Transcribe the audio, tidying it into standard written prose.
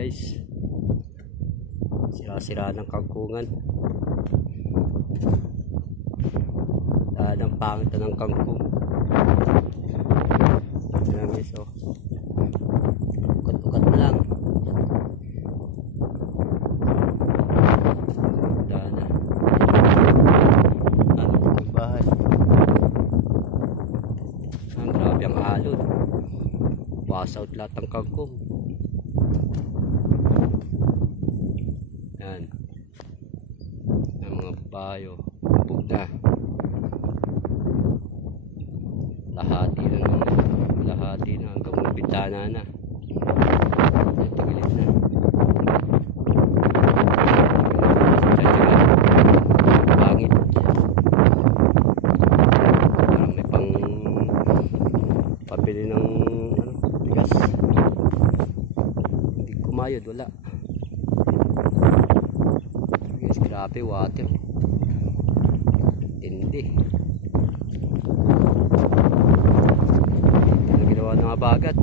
guys, sira-sira ng kangkungan. Ang pangit ng kangkong. Ayan guys, oh. Ukat-ukat na lang. Dana. Ano po yung bahay? Ang grabe ang alon. Wash out lahat ng kangkong. Yan. Ang mga bayo. Bug na. Lahati na hanggang mga bitana na. Tagilid na. Pangit. Parang may pang pabili ng bigas. Hindi kumayod, wala. Guys, grabe water. Hindi. Ginawa ng abagat.